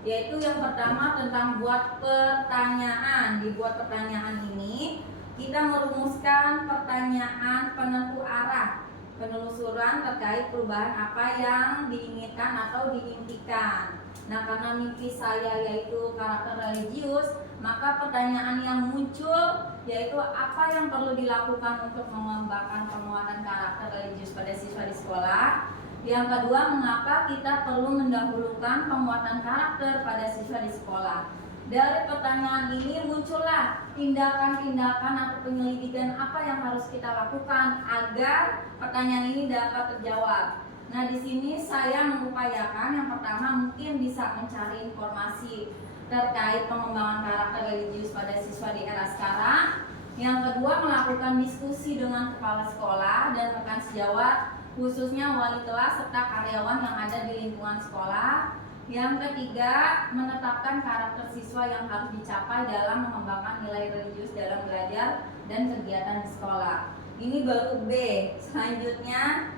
yaitu yang pertama tentang buat pertanyaan. Di buat pertanyaan ini kita merumuskan pertanyaan penentu arah penelusuran terkait perubahan apa yang diinginkan atau diimpikan. Nah, karena mimpi saya yaitu karakter religius, maka pertanyaan yang muncul yaitu apa yang perlu dilakukan untuk mengembangkan penguatan karakter religius pada siswa di sekolah. Yang kedua, mengapa kita perlu mendahulukan penguatan karakter pada siswa di sekolah. Dari pertanyaan ini muncullah tindakan-tindakan atau penyelidikan apa yang harus kita lakukan agar pertanyaan ini dapat terjawab. Nah, di sini saya mengupayakan yang pertama mungkin bisa mencari informasi terkait pengembangan karakter religius pada siswa di era sekarang. Yang kedua, melakukan diskusi dengan kepala sekolah dan rekan sejawat, khususnya wali kelas serta karyawan yang ada di lingkungan sekolah. Yang ketiga, menetapkan karakter siswa yang harus dicapai dalam mengembangkan nilai religius dalam belajar dan kegiatan di sekolah. Ini baru B. Selanjutnya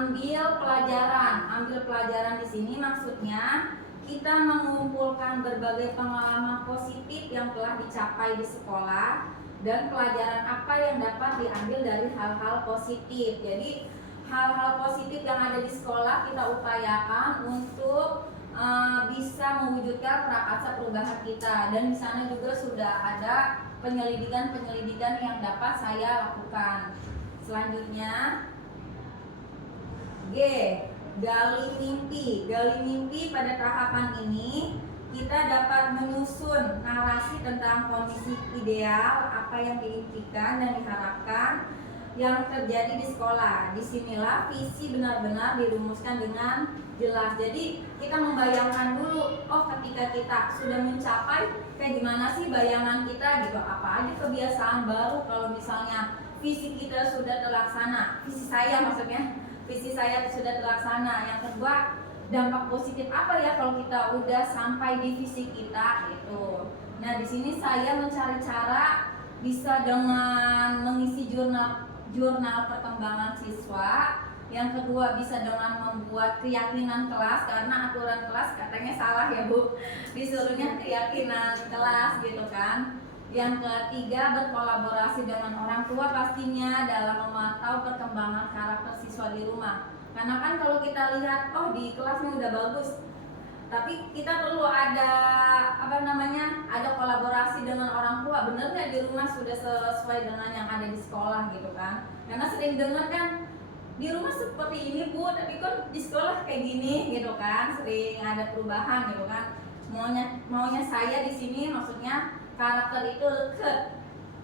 ambil pelajaran. Ambil pelajaran di sini maksudnya kita mengumpulkan berbagai pengalaman positif yang telah dicapai di sekolah dan pelajaran apa yang dapat diambil dari hal-hal positif. Jadi hal-hal positif yang ada di sekolah kita upayakan untuk bisa mewujudkan prakarsa perubahan kita. Dan di sana juga sudah ada penyelidikan yang dapat saya lakukan. Selanjutnya G, gali mimpi. Gali mimpi pada tahapan ini kita dapat menyusun narasi tentang kondisi ideal, apa yang diimpikan dan diharapkan yang terjadi di sekolah. Disinilah visi benar-benar dirumuskan dengan jelas. Jadi kita membayangkan dulu, oh ketika kita sudah mencapai kayak gimana sih bayangan kita gitu, apa aja kebiasaan baru kalau misalnya visi kita sudah terlaksana. Visi saya maksudnya, visi saya sudah terlaksana. Yang kedua, dampak positif apa ya kalau kita udah sampai di visi kita itu. Nah, di sini saya mencari cara bisa dengan mengisi jurnal perkembangan siswa Yang kedua bisa dengan membuat keyakinan kelas, karena aturan kelas katanya salah ya Bu, disuruhnya keyakinan kelas gitu kan. Yang ketiga berkolaborasi dengan orang tua pastinya dalam memantau perkembangan karakter siswa di rumah. Karena kan kalau kita lihat oh di kelasnya udah bagus, tapi kita perlu ada ada kolaborasi dengan orang tua. Bener nggak di rumah sudah sesuai dengan yang ada di sekolah gitu kan? Karena sering dengar kan di rumah seperti ini Bu, tapi kan di sekolah kayak gini gitu kan, sering ada perubahan gitu kan. Maunya saya di sini maksudnya karakter itu leket,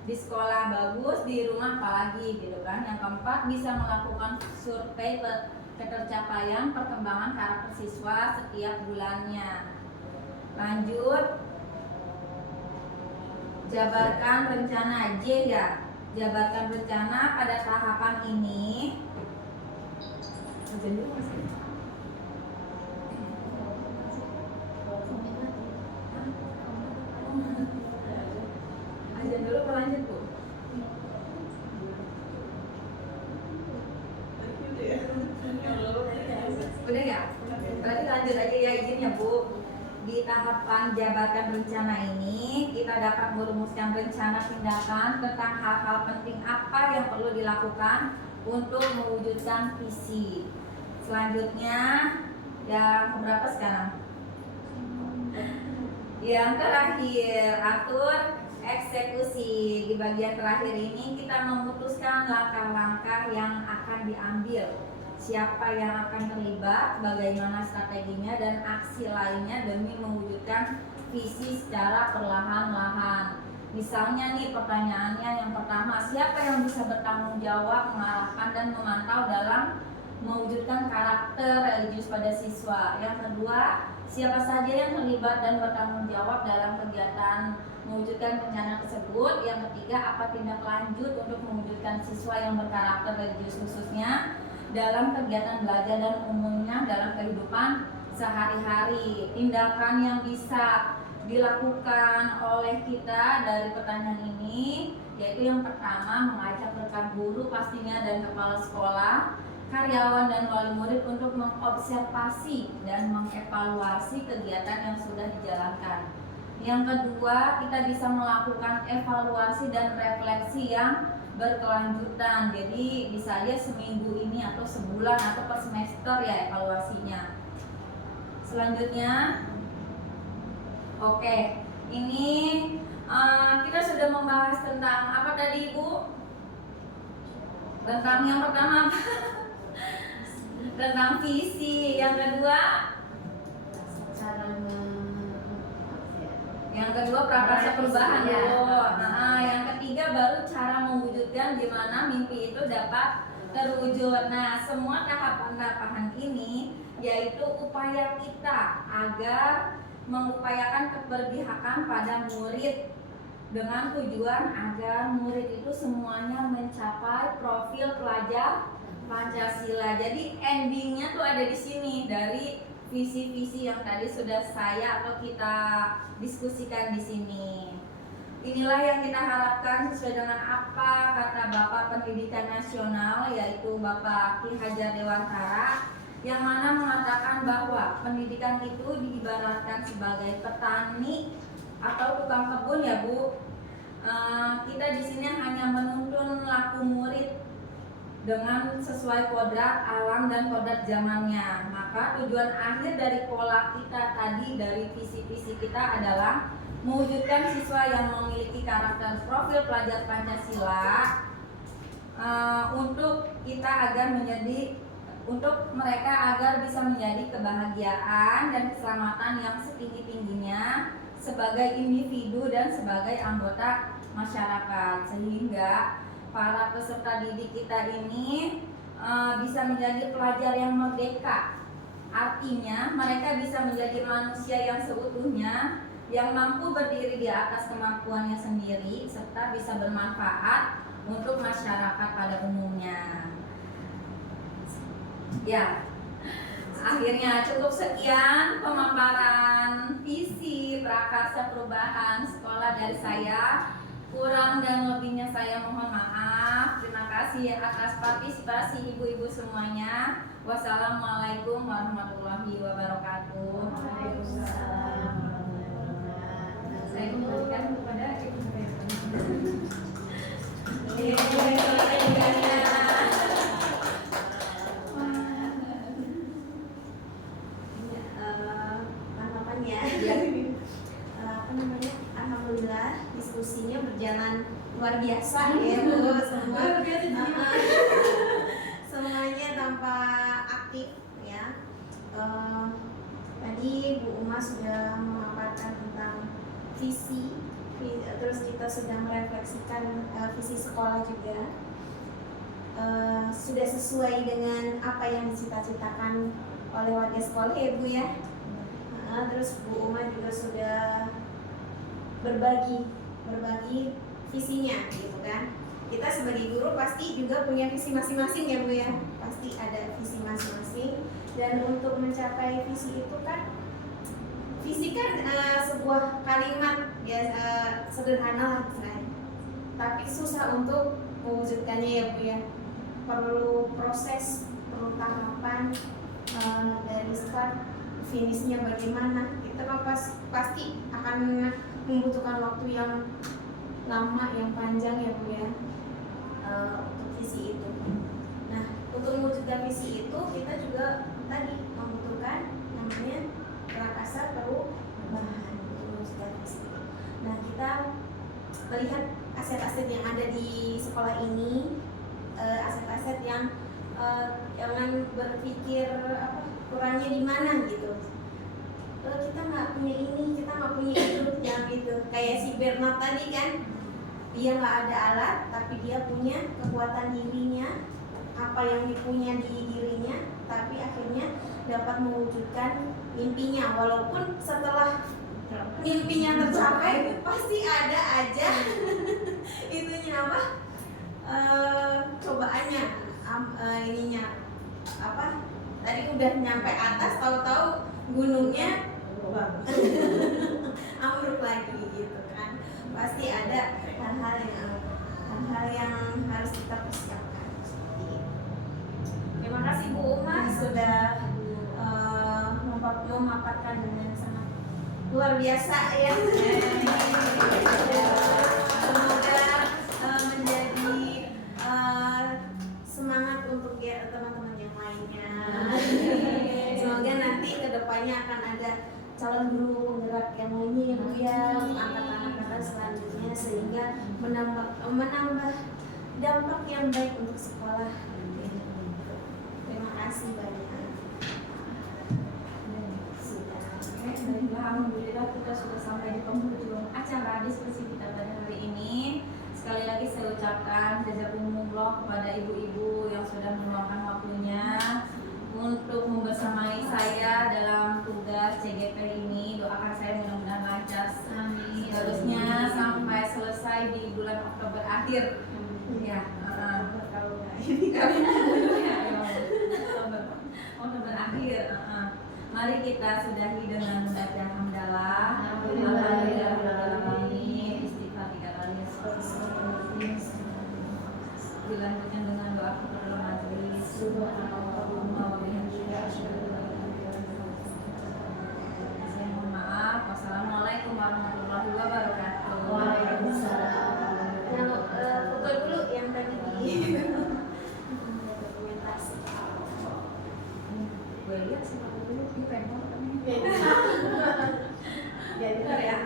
di sekolah bagus, di rumah apalagi gitu kan. Yang keempat bisa melakukan survei ketercapaian perkembangan karakter siswa setiap bulannya. Lanjut, jabarkan rencana J ya. Jabarkan rencana pada tahapan ini. Aja dulu lanjut Bu. Udah ya? Berarti lanjut aja ya izinnya Bu. Di tahapan jabarkan rencana ini kita dapat merumuskan rencana tindakan tentang hal-hal penting apa yang perlu dilakukan untuk mewujudkan visi. Selanjutnya yang berapa sekarang? Yang terakhir, atur eksekusi. Di bagian terakhir ini kita memutuskan langkah-langkah yang akan diambil, siapa yang akan terlibat, bagaimana strateginya dan aksi lainnya demi mewujudkan visi secara perlahan-lahan. Misalnya nih pertanyaannya yang pertama, siapa yang bisa bertanggung jawab mengarahkan dan memantau dalam mewujudkan karakter religius pada siswa? Yang kedua, siapa saja yang terlibat dan bertanggung jawab dalam kegiatan mewujudkan rencana tersebut? Yang ketiga, apa tindak lanjut untuk mewujudkan siswa yang berkarakter religius khususnya dalam kegiatan belajar dan umumnya dalam kehidupan sehari-hari? Tindakan yang bisa dilakukan oleh kita dari pertanyaan ini yaitu yang pertama, mengajak rekan guru pastinya dan kepala sekolah, karyawan dan wali murid untuk mengobservasi dan mengevaluasi kegiatan yang sudah dijalankan. Yang kedua, kita bisa melakukan evaluasi dan refleksi yang berkelanjutan. Jadi bisa aja seminggu ini atau sebulan atau per semester ya evaluasinya. Selanjutnya, oke, ini kita sudah membahas tentang apa tadi Ibu? Tentang yang pertama apa? Tentang visi. Yang kedua, prakarsa perubahan Ya. Nah, yang ketiga baru cara mewujudkan gimana mimpi itu dapat terwujud. Nah, semua tahapan-tahapan ini yaitu upaya kita agar mengupayakan keberpihakan pada murid dengan tujuan agar murid itu semuanya mencapai profil pelajar Pancasila. Jadi endingnya tuh ada di sini dari visi-visi yang tadi sudah saya atau kita diskusikan di sini. Inilah yang kita harapkan sesuai dengan apa kata Bapak Pendidikan Nasional yaitu Bapak Ki Hajar Dewantara, yang mana mengatakan bahwa pendidikan itu diibaratkan sebagai petani atau tukang kebun ya Bu. Kita di sini hanya menuntun laku murid dengan sesuai kodrat alam dan kodrat zamannya. Maka tujuan akhir dari pola kita tadi, dari visi-visi kita adalah mewujudkan siswa yang memiliki karakter profil pelajar Pancasila untuk mereka agar bisa menjadi kebahagiaan dan keselamatan yang setinggi-tingginya sebagai individu dan sebagai anggota masyarakat, sehingga para peserta didik kita ini bisa menjadi pelajar yang merdeka. Artinya mereka bisa menjadi manusia yang seutuhnya, yang mampu berdiri di atas kemampuannya sendiri serta bisa bermanfaat untuk masyarakat pada umumnya. Ya, akhirnya cukup sekian pemaparan visi prakarsa perubahan sekolah dari saya. Kurang dan lebihnya saya mohon maaf. Terima kasih. kasih atas partisipasi ibu-ibu semuanya. Wassalamualaikum warahmatullahi wabarakatuh. Saya kembalikan kepada ibu. Tanggapannya apa namanya, alhamdulillah diskusinya berjalan luar biasa ya Bu, semua semuanya tanpa aktif ya. Tadi Bu Uma sudah memaparkan tentang terus kita sudah merefleksikan visi sekolah juga. Sudah sesuai dengan apa yang dicita-citakan oleh warga sekolah ya Bu ya. Terus Bu Uma juga sudah berbagi visinya gitu kan. Kita sebagai guru pasti juga punya visi masing-masing ya Bu ya. Pasti ada visi masing-masing, dan untuk mencapai visi itu kan, visi kan sebuah kalimat ya, sederhana lah istilahnya. Tapi susah untuk mewujudkannya ya Bu ya. Perlu proses, perlu tahapan dari start finishnya bagaimana. Kita pasti akan membutuhkan waktu yang lama, yang panjang ya Bu ya, untuk visi itu. Nah, untuk mewujudkan visi itu kita juga tadi membutuhkan namanya prakasa perubahan untuk mewujudkan visi. Nah, kita melihat aset-aset yang ada di sekolah ini, aset-aset yang jangan berpikir kurangnya di mana gitu. Kita nggak punya ini, kita nggak punya itu, yang itu. Kayak si Bernard tadi kan, dia nggak ada alat, tapi dia punya kekuatan dirinya, apa yang dipunya di dirinya, tapi akhirnya dapat mewujudkan mimpinya. Walaupun setelah mimpinya tercapai, pasti ada aja itunya apa? Cobaannya, ininya apa? Tadi udah nyampe atas, tahu-tahu gunungnya ambruk lagi gitu kan. Pasti ada hal-hal yang harus kita persiapkan seperti itu. Terima kasih Bu Uma sudah memaparkan dengan sangat luar biasa ya. Semoga menjadi semangat untuk ya teman-teman yang lainnya. Semoga nanti kedepannya akan ada calon guru penggerak yang lainnya ya Bu ya, angkatan-angkatan selanjutnya, sehingga menambah dampak yang baik untuk sekolah. Terima kasih banyak. Baiklah, alhamdulillah kita sudah sampai di penghujung acara diskusi kita pada hari ini. Sekali lagi saya ucapkan jazakumullah kepada ibu-ibu yang sudah meluangkan waktunya untuk membersamai saya dalam tugas CGP ini. Doakan saya mudah-mudahan lancar. Amin. Seterusnya sampai selesai di bulan Oktober akhir. Ya, Oktober akhir. Mari kita sudahi dengan membaca hamdalah. Alhamdulillahirobbilalamin. Istighfar 3 kali. Dilanjutkan dengan doa kepada majelis. Subhanallahumma wa bihamdika asyhadu an la ilaha illa anta. Saya mohon maaf. Wassalamualaikum warahmatullahi wabarakatuh. Waalaikumsalam. Kalau foto dulu yang tadi di dokumentasi. Gue lihat sih dulu di pengen Jadi ya.